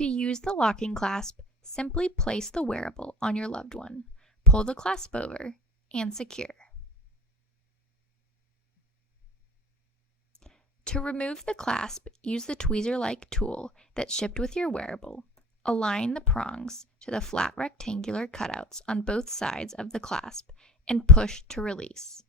To use the locking clasp, simply place the wearable on your loved one, pull the clasp over, and secure. To remove the clasp, use the tweezer-like tool that's shipped with your wearable. Align the prongs to the flat rectangular cutouts on both sides of the clasp and push to release.